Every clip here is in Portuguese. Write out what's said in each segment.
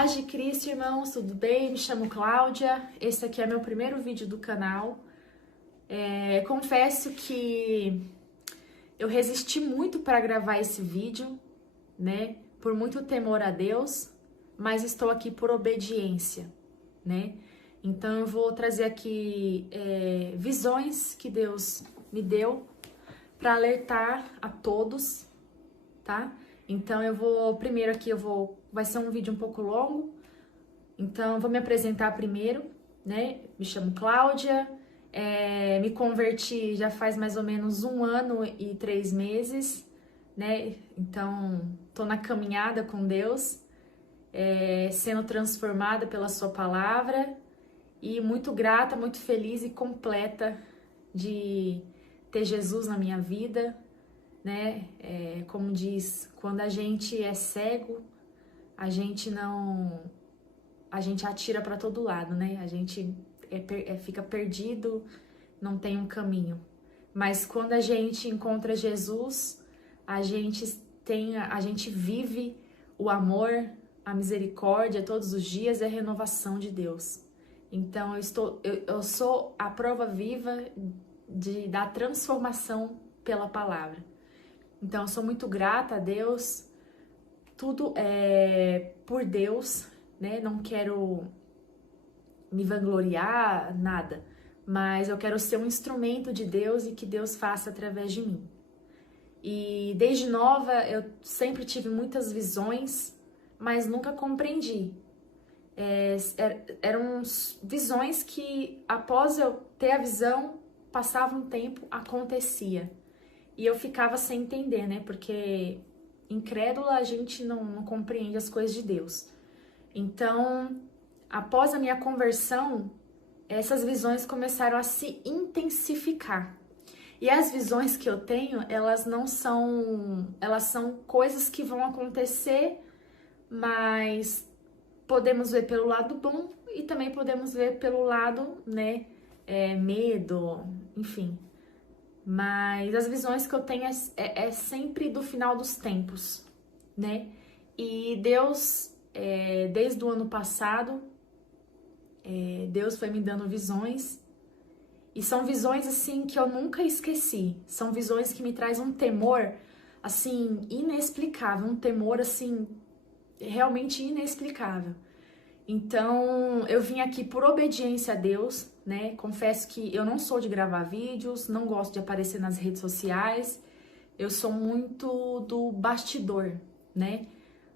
Paz de Cristo, irmãos, tudo bem? Me chamo Cláudia, esse aqui é meu primeiro vídeo do canal. Confesso que eu resisti muito para gravar esse vídeo, né? Por muito temor a Deus, mas estou aqui por obediência, né? Então eu vou trazer aqui visões que Deus me deu para alertar a todos, tá? Então vai ser um vídeo um pouco longo, então eu vou me apresentar primeiro, né? Me chamo Cláudia, me converti já faz mais ou menos 1 ano e 3 meses, né? Então tô na caminhada com Deus, sendo transformada pela sua palavra e muito grata, muito feliz e completa de ter Jesus na minha vida, né? Como diz, quando a gente é cego, a gente atira para todo lado, né? A gente fica perdido, não tem um caminho. Mas quando a gente encontra Jesus, a gente vive o amor, a misericórdia todos os dias e a renovação de Deus. Então eu sou a prova viva da transformação pela palavra. Então, eu sou muito grata a Deus, tudo é por Deus, né? Não quero me vangloriar, nada, mas eu quero ser um instrumento de Deus e que Deus faça através de mim. E desde nova, eu sempre tive muitas visões, mas nunca compreendi. Eram visões que, após eu ter a visão, passava um tempo, acontecia. E eu ficava sem entender, né? Porque incrédula a gente não compreende as coisas de Deus. Então, após a minha conversão, essas visões começaram a se intensificar. E as visões que eu tenho, elas são coisas que vão acontecer, mas podemos ver pelo lado bom e também podemos ver pelo lado, né, medo, enfim. Mas as visões que eu tenho é sempre do final dos tempos, né? E Deus, desde o ano passado, Deus foi me dando visões. E são visões, assim, que eu nunca esqueci. São visões que me trazem um temor, assim, inexplicável. Um temor, assim, realmente inexplicável. Então, eu vim aqui por obediência a Deus, né? Confesso que eu não sou de gravar vídeos, não gosto de aparecer nas redes sociais. Eu sou muito do bastidor, né?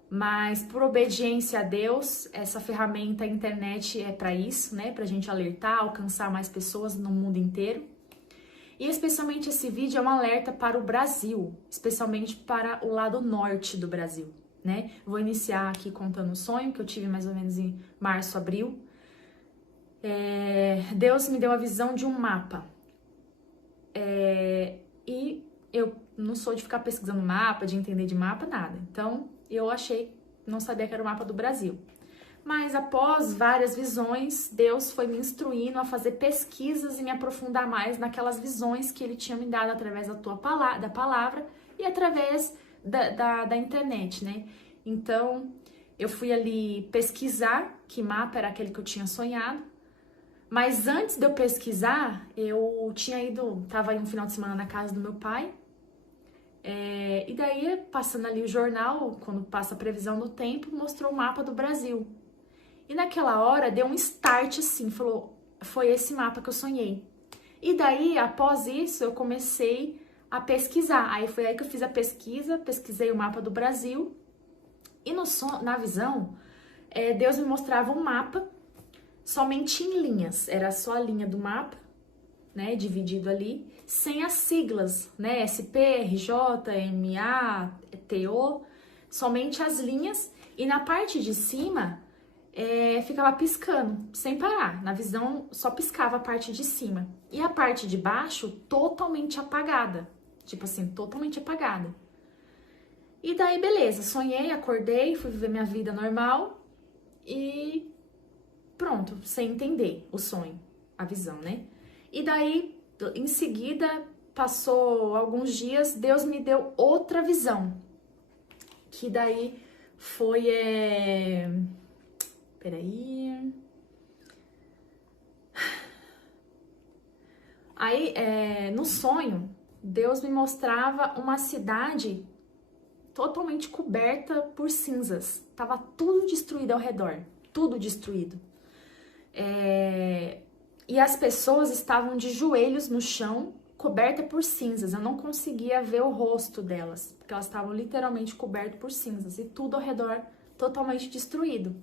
Mas por obediência a Deus, essa ferramenta, a internet é para isso, né? Pra gente alertar, alcançar mais pessoas no mundo inteiro. E especialmente esse vídeo é um alerta para o Brasil, especialmente para o lado norte do Brasil, né? Vou iniciar aqui contando um sonho que eu tive mais ou menos em março, abril. Deus me deu a visão de um mapa. E eu não sou de ficar pesquisando mapa, de entender de mapa, nada. Então, eu não sabia que era o mapa do Brasil. Mas após várias visões, Deus foi me instruindo a fazer pesquisas e me aprofundar mais naquelas visões que Ele tinha me dado através da palavra e através da internet, né? Então, eu fui ali pesquisar que mapa era aquele que eu tinha sonhado. Mas antes de eu pesquisar, eu tava aí um final de semana na casa do meu pai. E daí, passando ali o jornal, quando passa a previsão do tempo, mostrou o mapa do Brasil. E naquela hora, deu um start assim, falou, foi esse mapa que eu sonhei. E daí, após isso, eu comecei a pesquisar. Aí foi aí que eu fiz a pesquisa, pesquisei o mapa do Brasil. E na visão, Deus me mostrava um mapa, somente em linhas. Era só a linha do mapa, né, dividido ali, sem as siglas, né, SP, RJ, MA, TO, somente as linhas. E na parte de cima, ficava piscando, sem parar. Na visão, só piscava a parte de cima. E a parte de baixo, totalmente apagada. Tipo assim, totalmente apagada. E daí, beleza, sonhei, acordei, fui viver minha vida normal e pronto, sem entender o sonho, a visão, né? E daí, em seguida, passou alguns dias, Deus me deu outra visão, que daí foi Peraí. Aí, no sonho, Deus me mostrava uma cidade totalmente coberta por cinzas. Tava tudo destruído ao redor, tudo destruído. E as pessoas estavam de joelhos no chão, cobertas por cinzas. Eu não conseguia ver o rosto delas, porque elas estavam literalmente cobertas por cinzas. E tudo ao redor totalmente destruído,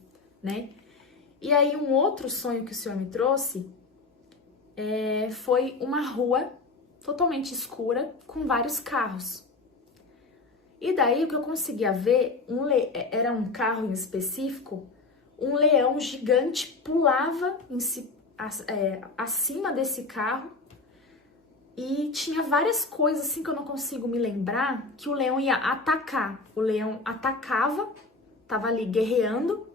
né? E aí um outro sonho que o Senhor me trouxe foi uma rua totalmente escura com vários carros. E daí o que eu conseguia ver, era um carro em específico, um leão gigante pulava acima desse carro e tinha várias coisas assim que eu não consigo me lembrar que o leão ia atacar. O leão atacava, tava ali guerreando,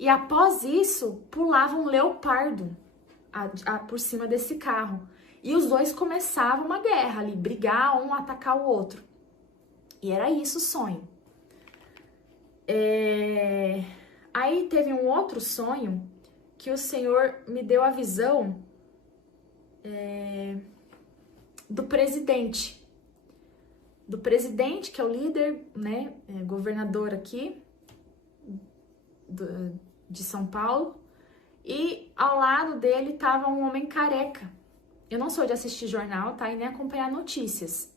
e após isso pulava um leopardo por cima desse carro. E os dois começavam uma guerra ali, brigar, um atacar o outro. E era isso o sonho. Aí teve um outro sonho que o Senhor me deu a visão do presidente. Do presidente, que é o líder, né, governador aqui de São Paulo. E ao lado dele tava um homem careca. Eu não sou de assistir jornal, tá? E nem acompanhar notícias.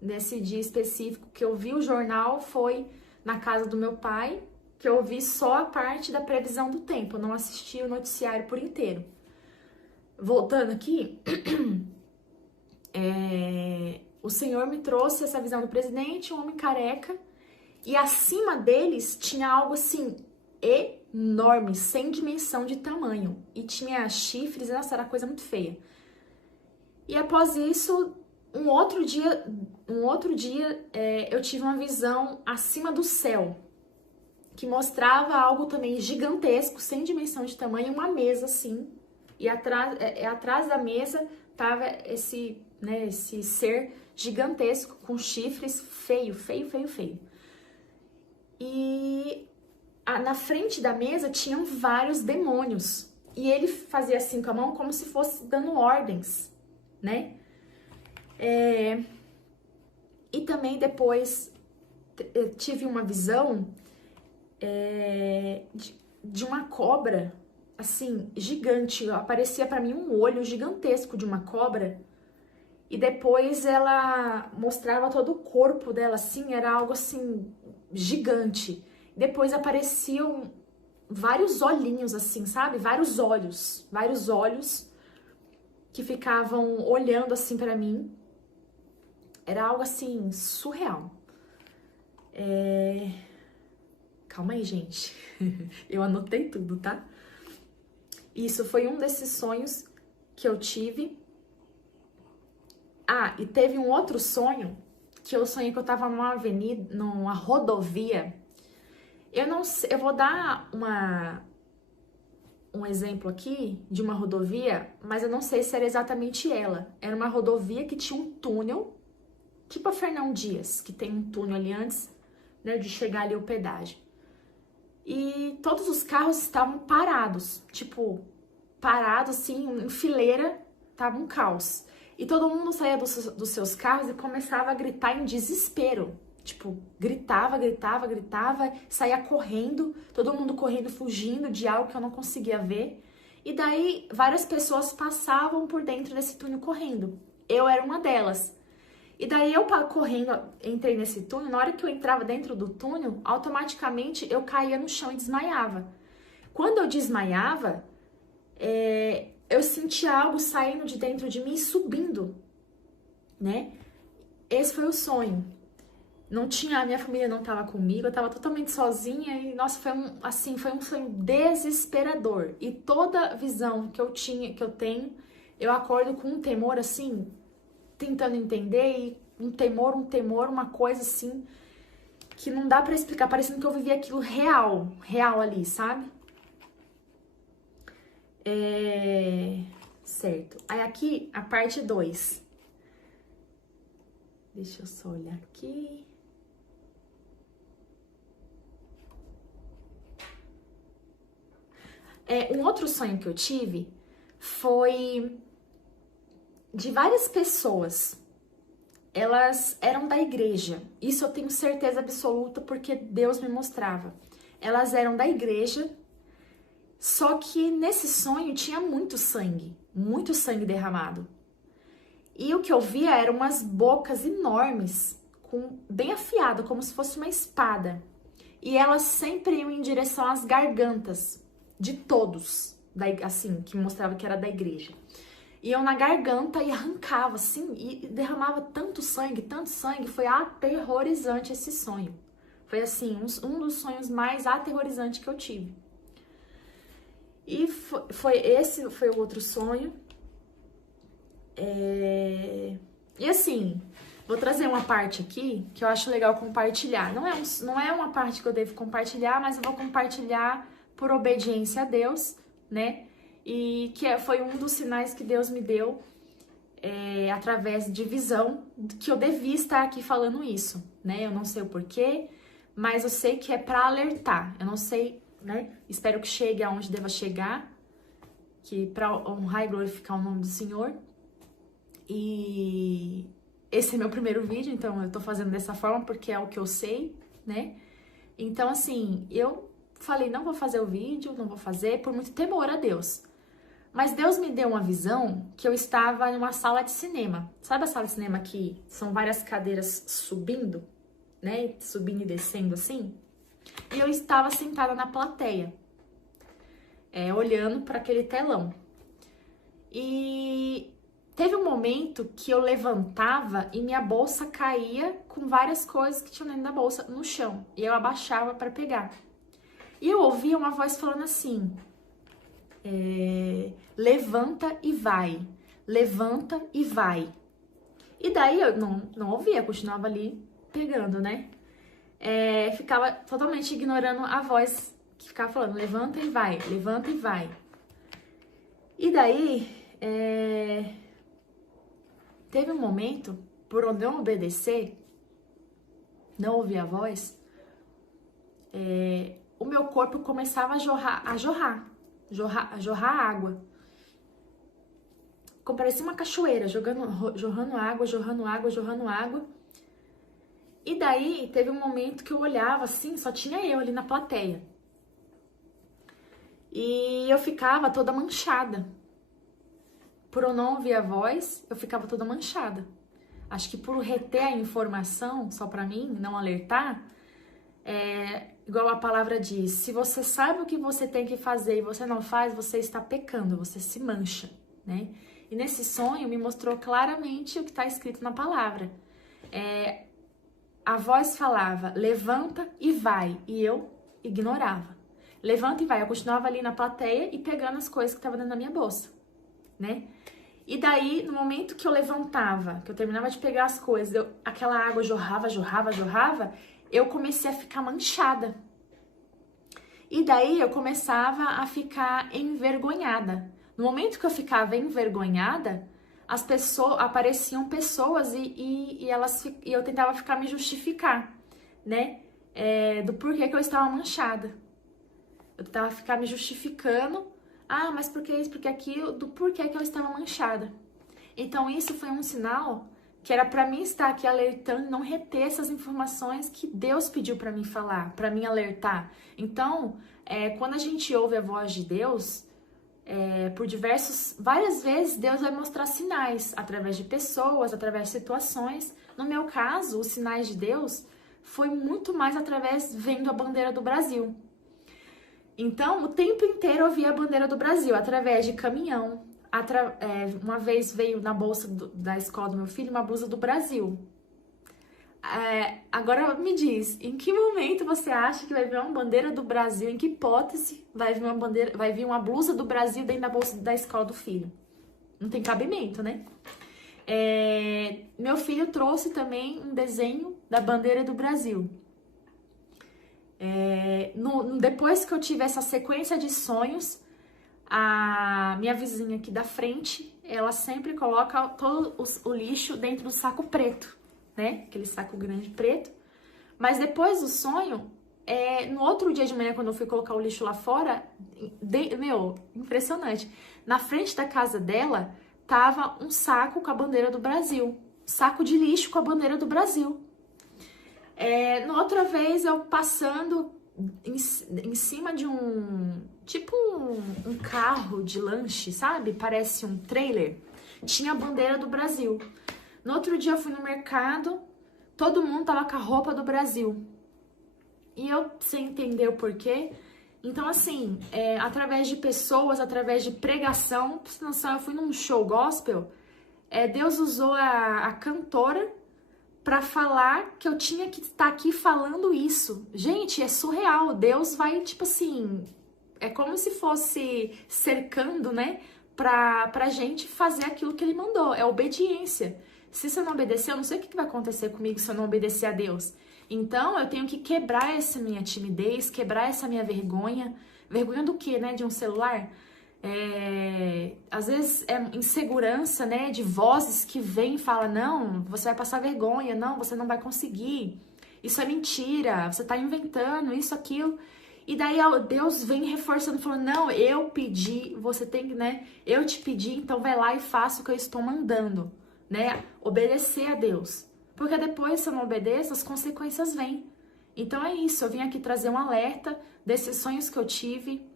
Nesse dia específico que eu vi o jornal foi na casa do meu pai, que eu vi só a parte da previsão do tempo. Eu não assisti o noticiário por inteiro. Voltando aqui, o Senhor me trouxe essa visão do presidente, um homem careca, e acima deles tinha algo assim enorme, sem dimensão de tamanho, e tinha chifres, e nossa, era coisa muito feia. E após isso, um outro dia eu tive uma visão acima do céu, que mostrava algo também gigantesco, sem dimensão de tamanho, uma mesa assim, e atrás da mesa tava esse ser gigantesco, com chifres, feio. E na frente da mesa tinham vários demônios, e ele fazia assim com a mão, como se fosse dando ordens, né? E também depois eu tive uma visão de uma cobra, assim, gigante. Aparecia pra mim um olho gigantesco de uma cobra, e depois ela mostrava todo o corpo dela, assim, era algo assim, gigante. Depois apareciam vários olhinhos, assim, sabe? Vários olhos que ficavam olhando assim pra mim. Era algo assim, surreal. Calma aí, gente. Eu anotei tudo, tá? Isso foi um desses sonhos que eu tive. Ah, e teve um outro sonho, que eu sonhei que eu tava numa avenida, numa rodovia. Eu não sei, eu vou dar um exemplo aqui de uma rodovia, mas eu não sei se era exatamente ela. Era uma rodovia que tinha um túnel, tipo a Fernão Dias, que tem um túnel ali antes, né, de chegar ali ao pedágio. E todos os carros estavam parados, tipo, parados assim, em fileira, tava um caos. E todo mundo saía dos seus carros e começava a gritar em desespero. Tipo, gritava, saía correndo, todo mundo correndo, fugindo de algo que eu não conseguia ver. E daí, várias pessoas passavam por dentro desse túnel correndo. Eu era uma delas. E daí, eu correndo, entrei nesse túnel. Na hora que eu entrava dentro do túnel, automaticamente eu caía no chão e desmaiava. Quando eu desmaiava, eu sentia algo saindo de dentro de mim e subindo, né? Esse foi o sonho. Não tinha, a minha família não estava comigo, eu estava totalmente sozinha e, nossa, foi um sonho desesperador. E toda visão que eu tenho, eu acordo com um temor, assim, tentando entender, e um temor, uma coisa, assim, que não dá pra explicar, parecendo que eu vivi aquilo real ali, sabe? Certo. Aí aqui, a parte 2. Deixa eu só olhar aqui. Um outro sonho que eu tive foi de várias pessoas. Elas eram da igreja. Isso eu tenho certeza absoluta porque Deus me mostrava. Elas eram da igreja, só que nesse sonho tinha muito sangue derramado. E o que eu via eram umas bocas enormes, bem afiado, como se fosse uma espada. E elas sempre iam em direção às gargantas de todos, assim, que mostrava que era da igreja. Iam na garganta e arrancava, assim, e derramava tanto sangue, foi aterrorizante esse sonho. Foi, assim, um dos sonhos mais aterrorizantes que eu tive. E esse foi o outro sonho. E assim, vou trazer uma parte aqui que eu acho legal compartilhar. Não é uma parte que eu devo compartilhar, mas eu vou compartilhar por obediência a Deus, né? E que foi um dos sinais que Deus me deu através de visão, que eu devia estar aqui falando isso, né? Eu não sei o porquê, mas eu sei que é para alertar. Eu não sei, né? Espero que chegue aonde deva chegar, que para honrar e glorificar o nome do Senhor. E esse é meu primeiro vídeo, então eu tô fazendo dessa forma porque é o que eu sei, né? Então, assim, eu falei, não vou fazer o vídeo, não vou fazer, por muito temor a Deus. Mas Deus me deu uma visão que eu estava em uma sala de cinema. Sabe a sala de cinema que são várias cadeiras subindo, né? Subindo e descendo assim? E eu estava sentada na plateia, olhando para aquele telão. E teve um momento que eu levantava e minha bolsa caía com várias coisas que tinham dentro da bolsa no chão. E eu abaixava para pegar. E eu ouvia uma voz falando assim: levanta e vai, levanta e vai. E daí eu não ouvia, continuava ali pegando, né? Ficava totalmente ignorando a voz que ficava falando, levanta e vai, levanta e vai. E daí, teve um momento, por eu não obedecer, não ouvir a voz, o meu corpo começava a jorrar água. Como parecia uma cachoeira, jorrando água. E daí, teve um momento que eu olhava assim, só tinha eu ali na plateia. E eu ficava toda manchada. Por eu não ouvir a voz, eu ficava toda manchada. Acho que por reter a informação, só pra mim, não alertar, igual a palavra diz, se você sabe o que você tem que fazer e você não faz, você está pecando, você se mancha, né? E nesse sonho me mostrou claramente o que está escrito na palavra. A voz falava, levanta e vai, e eu ignorava. Levanta e vai, eu continuava ali na plateia e pegando as coisas que estavam dentro da minha bolsa, né? E daí, no momento que eu levantava, que eu terminava de pegar as coisas, aquela água jorrava, eu comecei a ficar manchada. E daí eu começava a ficar envergonhada. No momento que eu ficava envergonhada, apareciam pessoas e eu tentava me justificar, né? Do porquê que eu estava manchada. Eu tentava ficar me justificando. Ah, mas por que isso, por que aquilo? Do porquê que eu estava manchada. Então isso foi um sinal que era para mim estar aqui alertando e não reter essas informações que Deus pediu para mim falar, para mim alertar. Então, quando a gente ouve a voz de Deus, várias vezes Deus vai mostrar sinais através de pessoas, através de situações. No meu caso, os sinais de Deus foi muito mais vendo a bandeira do Brasil. Então, o tempo inteiro eu via a bandeira do Brasil através de caminhão. Uma vez veio na bolsa da escola do meu filho uma blusa do Brasil. Agora me diz, em que momento você acha que vai vir uma bandeira do Brasil? Em que hipótese vai vir uma blusa do Brasil dentro da bolsa da escola do filho? Não tem cabimento, né? Meu filho trouxe também um desenho da bandeira do Brasil. Depois que eu tive essa sequência de sonhos, a minha vizinha aqui da frente, ela sempre coloca todo o lixo dentro do saco preto, né? Aquele saco grande preto. Mas depois do sonho, no outro dia de manhã, quando eu fui colocar o lixo lá fora, meu, impressionante. Na frente da casa dela, tava um saco com a bandeira do Brasil. Saco de lixo com a bandeira do Brasil. Na outra vez, eu passando em cima de tipo um carro de lanche, sabe? Parece um trailer. Tinha a bandeira do Brasil. No outro dia, eu fui no mercado, todo mundo tava com a roupa do Brasil. E eu, sem entender o porquê. Então, assim, através de pessoas, através de pregação, pra você noção, eu fui num show gospel, Deus usou a cantora pra falar que eu tinha que estar aqui falando isso. Gente, é surreal. Deus vai, tipo assim, é como se fosse cercando, né, pra gente fazer aquilo que ele mandou. É obediência. Se você não obedecer, eu não sei o que vai acontecer comigo se eu não obedecer a Deus. Então, eu tenho que quebrar essa minha timidez, quebrar essa minha vergonha. Vergonha do quê, né? De um celular? Às vezes é insegurança, né? De vozes que vêm e falam, não, você vai passar vergonha, não, você não vai conseguir. Isso é mentira, você tá inventando isso, aquilo. E daí Deus vem reforçando, falando, não, eu pedi, você tem que, né? Eu te pedi, então vai lá e faça o que eu estou mandando, né? Obedecer a Deus. Porque depois, se eu não obedeço, as consequências vêm. Então é isso, eu vim aqui trazer um alerta desses sonhos que eu tive.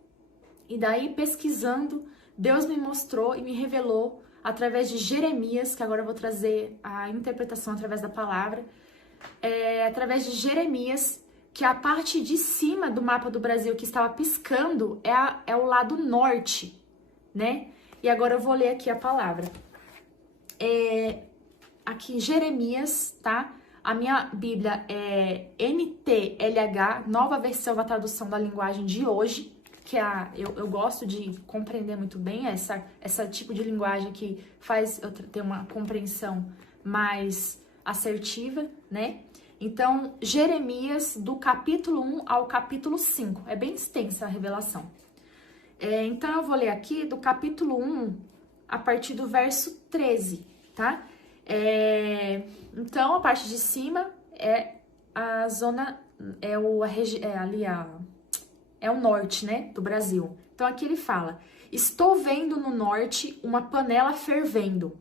E daí, pesquisando, Deus me mostrou e me revelou através de Jeremias, que agora eu vou trazer a interpretação através da palavra. Através de Jeremias, que a parte de cima do mapa do Brasil que estava piscando é o lado norte, né? E agora eu vou ler aqui a palavra. Aqui, Jeremias, tá? A minha Bíblia é NTLH, nova versão da tradução da linguagem de hoje, que eu gosto de compreender muito bem essa tipo de linguagem que faz eu ter uma compreensão mais assertiva, né? Então, Jeremias, do capítulo 1 ao capítulo 5, é bem extensa a revelação. Então, eu vou ler aqui do capítulo 1, a partir do verso 13, tá? Então, a parte de cima é a zona, é o norte, né, do Brasil. Então, aqui ele fala, estou vendo no norte uma panela fervendo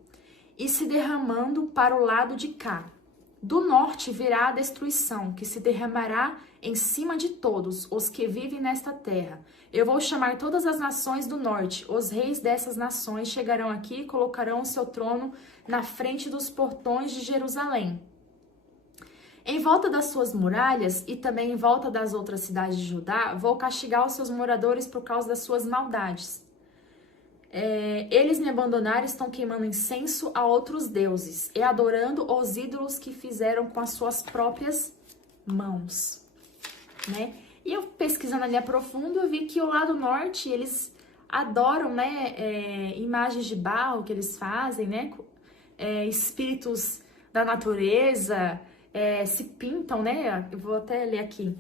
e se derramando para o lado de cá. Do norte virá a destruição, que se derramará em cima de todos os que vivem nesta terra. Eu vou chamar todas as nações do norte. Os reis dessas nações chegarão aqui e colocarão o seu trono na frente dos portões de Jerusalém. Em volta das suas muralhas e também em volta das outras cidades de Judá, vou castigar os seus moradores por causa das suas maldades. Eles me abandonaram e estão queimando incenso a outros deuses e adorando os ídolos que fizeram com as suas próprias mãos, né? E eu pesquisando ali a profundo, eu vi que o lado norte, eles adoram, né, imagens de barro que eles fazem, né, espíritos da natureza, se pintam, né, eu vou até ler aqui.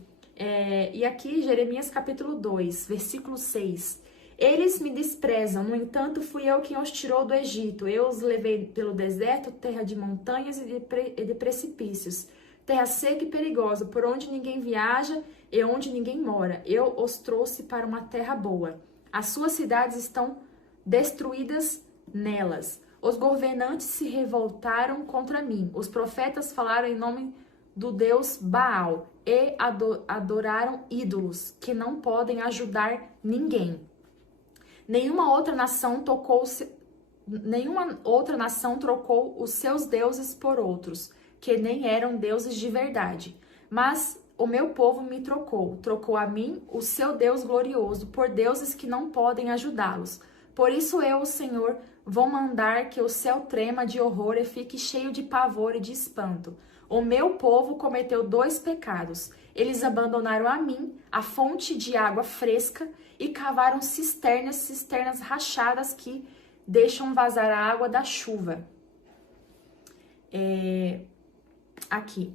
E aqui, Jeremias capítulo 2, versículo 6. Eles me desprezam, no entanto, fui eu quem os tirou do Egito. Eu os levei pelo deserto, terra de montanhas e de precipícios, terra seca e perigosa, por onde ninguém viaja e onde ninguém mora. Eu os trouxe para uma terra boa. As suas cidades estão destruídas nelas. Os governantes se revoltaram contra mim. Os profetas falaram em nome do Deus Baal e adoraram ídolos que não podem ajudar ninguém. Nenhuma outra nação trocou os seus deuses por outros, que nem eram deuses de verdade. Mas o meu povo me trocou a mim, o seu Deus glorioso, por deuses que não podem ajudá-los. Por isso eu, o Senhor, vou mandar que o céu trema de horror e fique cheio de pavor e de espanto. O meu povo cometeu 2 pecados. Eles abandonaram a mim, a fonte de água fresca, e cavaram cisternas rachadas que deixam vazar a água da chuva. Aqui.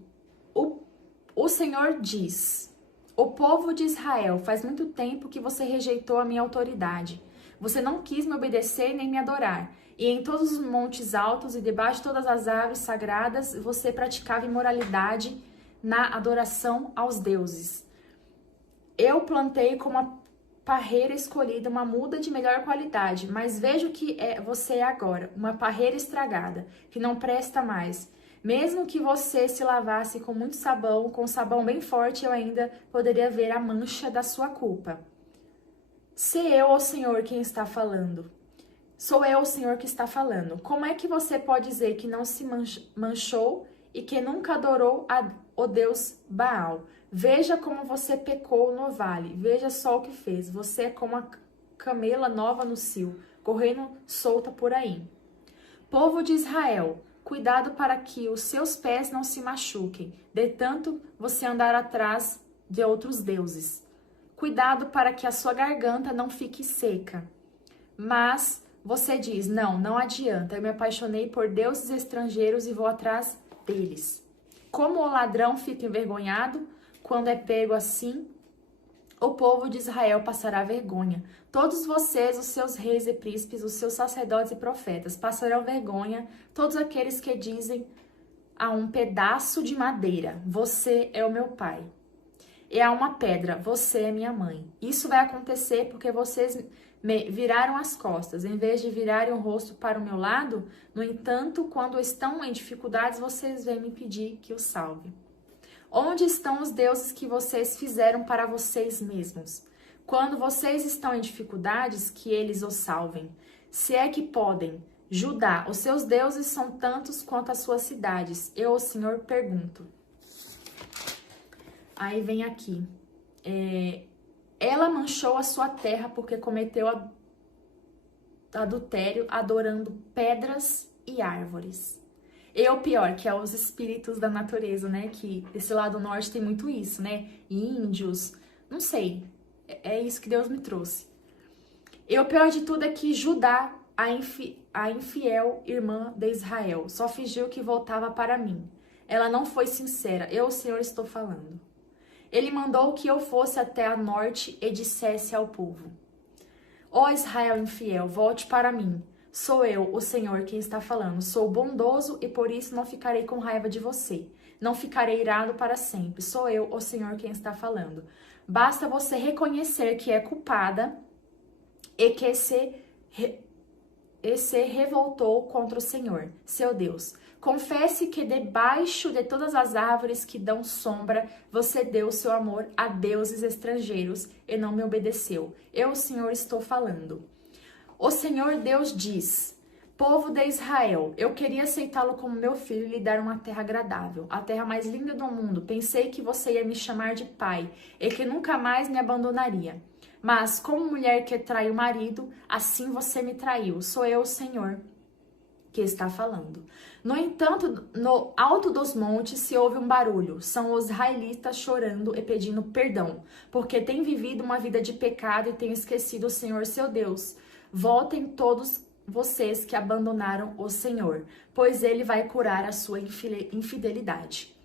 O Senhor diz, o povo de Israel, faz muito tempo que você rejeitou a minha autoridade. Você não quis me obedecer nem me adorar. E em todos os montes altos e debaixo de todas as árvores sagradas, você praticava imoralidade na adoração aos deuses. Eu plantei como a parreira escolhida, uma muda de melhor qualidade, mas vejo que você é agora, uma parreira estragada, que não presta mais. Mesmo que você se lavasse com muito sabão, com sabão bem forte, eu ainda poderia ver a mancha da sua culpa. Se eu, o Senhor, quem está falando. Sou eu, o Senhor, que está falando. Como é que você pode dizer que não se manchou e que nunca adorou o Deus Baal? Veja como você pecou no vale. Veja só o que fez. Você é como a camela nova no cio, correndo solta por aí. Povo de Israel, cuidado para que os seus pés não se machuquem, de tanto você andar atrás de outros deuses. Cuidado para que a sua garganta não fique seca. Mas você diz, não adianta, eu me apaixonei por deuses estrangeiros e vou atrás deles. Como o ladrão fica envergonhado quando é pego assim, o povo de Israel passará vergonha. Todos vocês, os seus reis e príncipes, os seus sacerdotes e profetas, passarão vergonha, todos aqueles que dizem a um pedaço de madeira, você é o meu pai. E a uma pedra, você é minha mãe. Isso vai acontecer porque vocês me viraram as costas, em vez de virarem o rosto para o meu lado. No entanto, quando estão em dificuldades, vocês vêm me pedir que os salve. Onde estão os deuses que vocês fizeram para vocês mesmos? Quando vocês estão em dificuldades, que eles os salvem. Se é que podem. Judá, os seus deuses são tantos quanto as suas cidades. Eu, o Senhor, pergunto. Aí vem aqui. Ela manchou a sua terra porque cometeu adultério adorando pedras e árvores. E o pior, que é os espíritos da natureza, né? Que esse lado norte tem muito isso, né? Índios, não sei. É isso que Deus me trouxe. E o pior de tudo é que Judá, a infiel irmã de Israel, só fingiu que voltava para mim. Ela não foi sincera. Eu, o Senhor, estou falando. Ele mandou que eu fosse até a norte e dissesse ao povo: ó Israel infiel, volte para mim. Sou eu, o Senhor, quem está falando. Sou bondoso e por isso não ficarei com raiva de você. Não ficarei irado para sempre. Sou eu, o Senhor, quem está falando. Basta você reconhecer que é culpada e que se revoltou contra o Senhor, seu Deus. Confesse que debaixo de todas as árvores que dão sombra, você deu seu amor a deuses estrangeiros e não me obedeceu. Eu, o Senhor, estou falando. O Senhor Deus diz: povo de Israel, eu queria aceitá-lo como meu filho e lhe dar uma terra agradável, a terra mais linda do mundo. Pensei que você ia me chamar de pai e que nunca mais me abandonaria. Mas, como mulher que trai o marido, assim você me traiu. Sou eu, o Senhor, que está falando. No entanto, no alto dos montes se ouve um barulho. São os israelitas chorando e pedindo perdão, porque têm vivido uma vida de pecado e têm esquecido o Senhor, seu Deus. Voltem todos vocês que abandonaram o Senhor, pois Ele vai curar a sua infidelidade.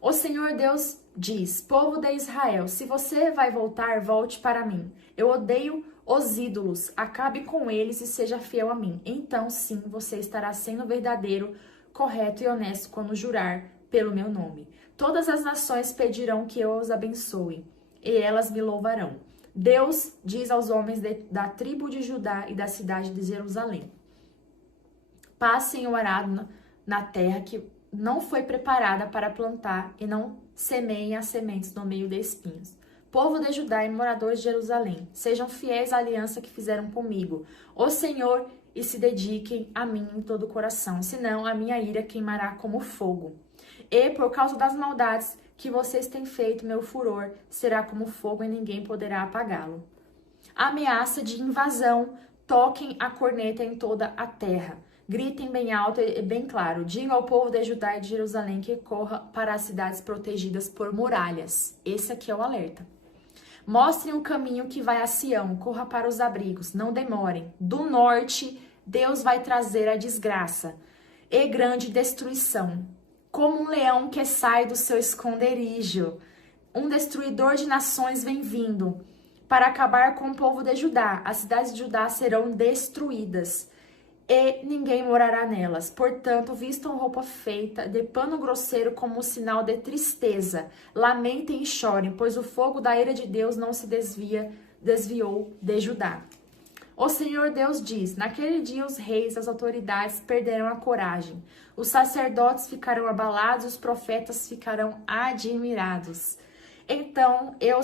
O Senhor Deus diz: povo de Israel, se você vai voltar, volte para mim. Eu odeio os ídolos, acabe com eles e seja fiel a mim. Então sim, você estará sendo verdadeiro, correto e honesto quando jurar pelo meu nome. Todas as nações pedirão que eu os abençoe e elas me louvarão. Deus diz aos homens da tribo de Judá e da cidade de Jerusalém: passem o arado na terra que não foi preparada para plantar e não semeiem as sementes no meio de espinhos. Povo de Judá e moradores de Jerusalém, sejam fiéis à aliança que fizeram comigo, o Senhor, e se dediquem a mim em todo o coração, senão a minha ira queimará como fogo. E por causa das maldades que vocês têm feito, meu furor será como fogo e ninguém poderá apagá-lo. Ameaça de invasão, toquem a corneta em toda a terra. Gritem bem alto e bem claro. Digam ao povo de Judá e de Jerusalém que corra para as cidades protegidas por muralhas. Esse aqui é o alerta. Mostrem o caminho que vai a Sião. Corra para os abrigos. Não demorem. Do norte, Deus vai trazer a desgraça e grande destruição. Como um leão que sai do seu esconderijo. Um destruidor de nações vem vindo para acabar com o povo de Judá. As cidades de Judá serão destruídas. e ninguém morará nelas. Portanto, vistam roupa feita de pano grosseiro como sinal de tristeza. Lamentem e chorem, pois o fogo da ira de Deus não se desviou de Judá. O Senhor Deus diz: naquele dia os reis, as autoridades perderão a coragem. Os sacerdotes ficarão abalados, os profetas ficarão admirados. Então eu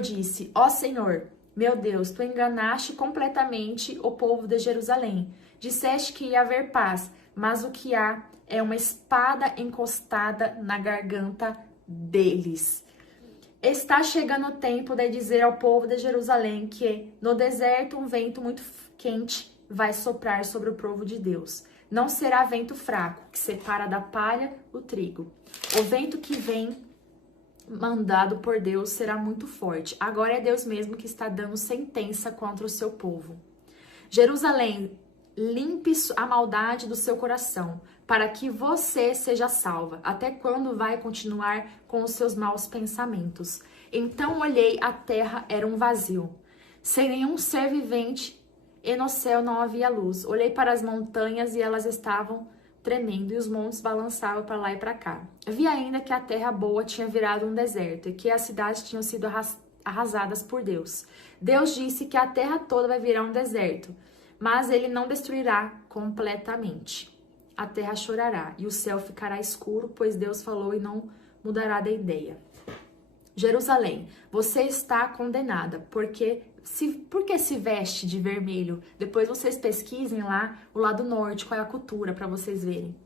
disse: ó Senhor, meu Deus, tu enganaste completamente o povo de Jerusalém. Disseste que ia haver paz, mas o que há é uma espada encostada na garganta deles. Está chegando o tempo de dizer ao povo de Jerusalém que no deserto um vento muito quente vai soprar sobre o povo de Deus. Não será vento fraco, que separa da palha o trigo. O vento que vem mandado por Deus será muito forte. Agora é Deus mesmo que está dando sentença contra o seu povo. Jerusalém, limpe a maldade do seu coração, para que você seja salva. Até quando vai continuar com os seus maus pensamentos? Então olhei, a terra era um vazio, sem nenhum ser vivente, e no céu não havia luz. Olhei para as montanhas e elas estavam tremendo, e os montes balançavam para lá e para cá. Vi ainda que a terra boa tinha virado um deserto, e que as cidades tinham sido arrasadas por Deus. Deus disse que a terra toda vai virar um deserto, mas ele não destruirá completamente. A terra chorará e o céu ficará escuro, pois Deus falou e não mudará de ideia. Jerusalém, você está condenada, porque se veste de vermelho? Depois vocês pesquisem lá o lado norte, qual é a cultura, para vocês verem.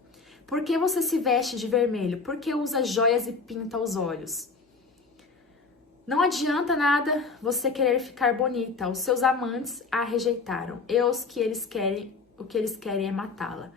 Por que você se veste de vermelho? Por que usa joias e pinta os olhos? Não adianta nada você querer ficar bonita. Os seus amantes a rejeitaram. E o que eles querem é matá-la.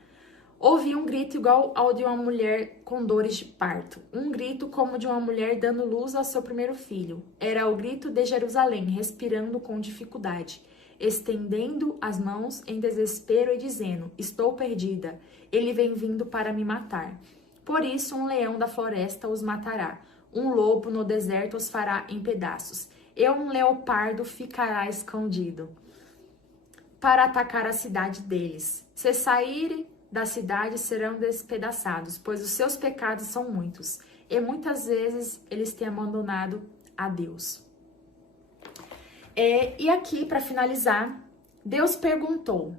Ouvi um grito igual ao de uma mulher com dores de parto. Um grito como de uma mulher dando luz ao seu primeiro filho. Era o grito de Jerusalém, respirando com dificuldade, estendendo as mãos em desespero e dizendo: estou perdida, ele vem vindo para me matar. Por isso um leão da floresta os matará. Um lobo no deserto os fará em pedaços. E um leopardo ficará escondido para atacar a cidade deles. Se saírem da cidade, serão despedaçados, pois os seus pecados são muitos. E muitas vezes eles têm abandonado a Deus. E aqui, para finalizar, Deus perguntou: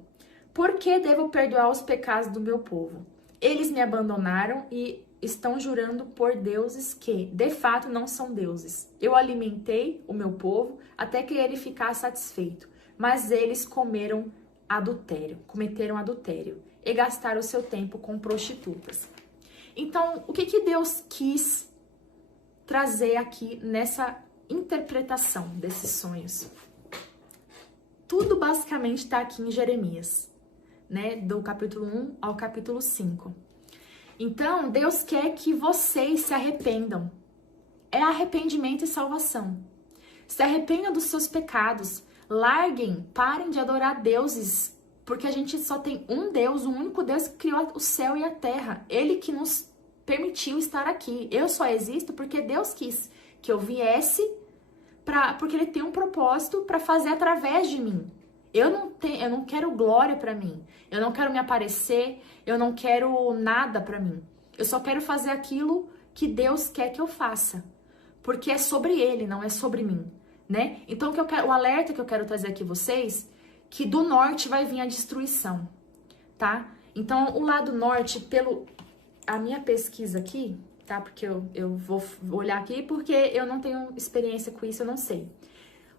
por que devo perdoar os pecados do meu povo? Eles me abandonaram e estão jurando por deuses que, de fato, não são deuses. Eu alimentei o meu povo até que ele ficasse satisfeito, mas eles cometeram adultério e gastaram o seu tempo com prostitutas. Então, o que Deus quis trazer aqui nessa interpretação desses sonhos? Tudo basicamente está aqui em Jeremias, né? Do capítulo 1 ao capítulo 5. Então, Deus quer que vocês se arrependam. É arrependimento e salvação. Se arrependam dos seus pecados. Parem de adorar deuses, porque a gente só tem um Deus, o único Deus que criou o céu e a terra. Ele que nos permitiu estar aqui. Eu só existo porque Deus quis que eu viesse, porque Ele tem um propósito para fazer através de mim. Eu não quero glória para mim. Eu não quero me aparecer. Eu não quero nada para mim. Eu só quero fazer aquilo que Deus quer que eu faça, porque é sobre Ele, não é sobre mim, né? Então o alerta que eu quero trazer aqui vocês, que do norte vai vir a destruição, tá? Então, o lado norte, a minha pesquisa aqui, tá? Porque eu vou olhar aqui, porque eu não tenho experiência com isso, eu não sei.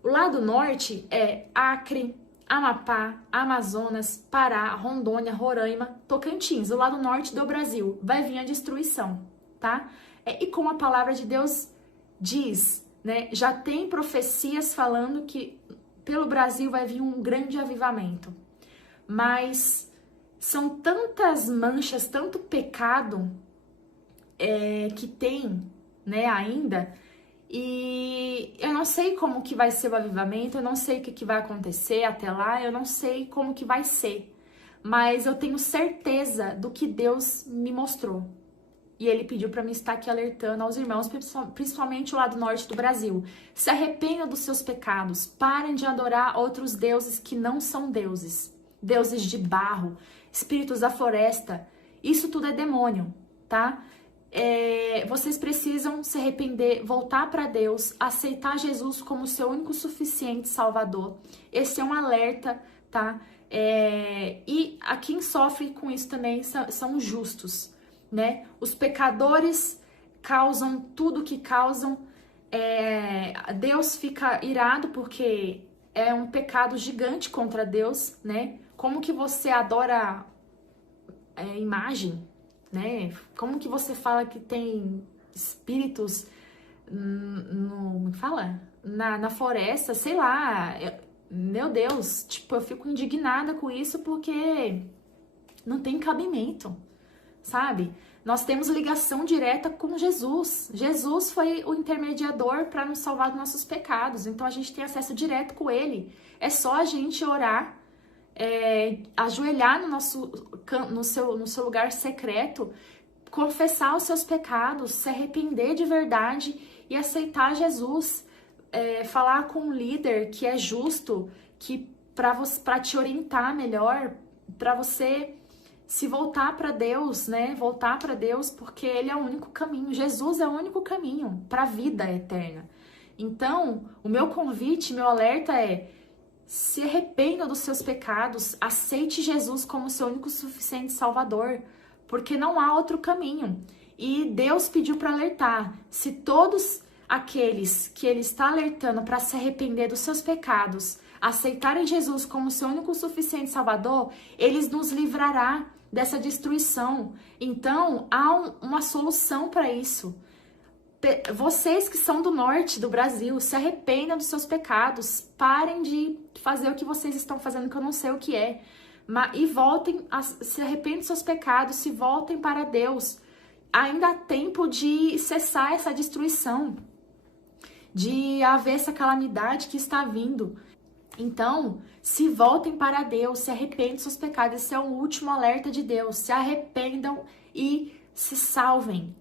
O lado norte é Acre, Amapá, Amazonas, Pará, Rondônia, Roraima, Tocantins. O lado norte do Brasil vai vir a destruição, tá? E como a palavra de Deus diz, né? Já tem profecias falando que pelo Brasil vai vir um grande avivamento, mas são tantas manchas, tanto pecado que tem, né, ainda, e eu não sei como que vai ser o avivamento, eu não sei o que vai acontecer até lá, eu não sei como que vai ser, mas eu tenho certeza do que Deus me mostrou. E ele pediu para mim estar aqui alertando aos irmãos, principalmente lá do norte do Brasil. Se arrependam dos seus pecados. Parem de adorar outros deuses que não são deuses. Deuses de barro, espíritos da floresta. Isso tudo é demônio, tá? Vocês precisam se arrepender, voltar para Deus, aceitar Jesus como seu único suficiente Salvador. Esse é um alerta, tá? E a quem sofre com isso também são os justos, né? Os pecadores causam tudo que causam. Deus fica irado porque é um pecado gigante contra Deus, né? Como que você adora imagem, né? Como que você fala que tem espíritos como fala? Na floresta, sei lá. Meu Deus, tipo, eu fico indignada com isso porque não tem cabimento, sabe? Nós temos ligação direta com Jesus. Jesus foi o intermediador para nos salvar dos nossos pecados. Então a gente tem acesso direto com Ele. É só a gente orar, ajoelhar no seu lugar secreto, confessar os seus pecados, se arrepender de verdade e aceitar Jesus. Falar com um líder que é justo, que para te orientar melhor, para você se voltar para Deus, né? Voltar para Deus, porque Ele é o único caminho. Jesus é o único caminho para a vida eterna. Então, o meu convite, meu alerta é: se arrependa dos seus pecados, aceite Jesus como seu único suficiente Salvador, porque não há outro caminho. E Deus pediu para alertar: se todos aqueles que Ele está alertando para se arrepender dos seus pecados, aceitarem Jesus como seu único suficiente Salvador, Ele nos livrará dessa destruição. Então, há uma solução para isso. Vocês que são do norte do Brasil, se arrependam dos seus pecados, parem de fazer o que vocês estão fazendo, que eu não sei o que é, e voltem, se arrependem dos seus pecados, se voltem para Deus. Ainda há tempo de cessar essa destruição, de haver essa calamidade que está vindo. Então, se voltem para Deus, se arrependam dos seus pecados. Esse é o último alerta de Deus. Se arrependam e se salvem.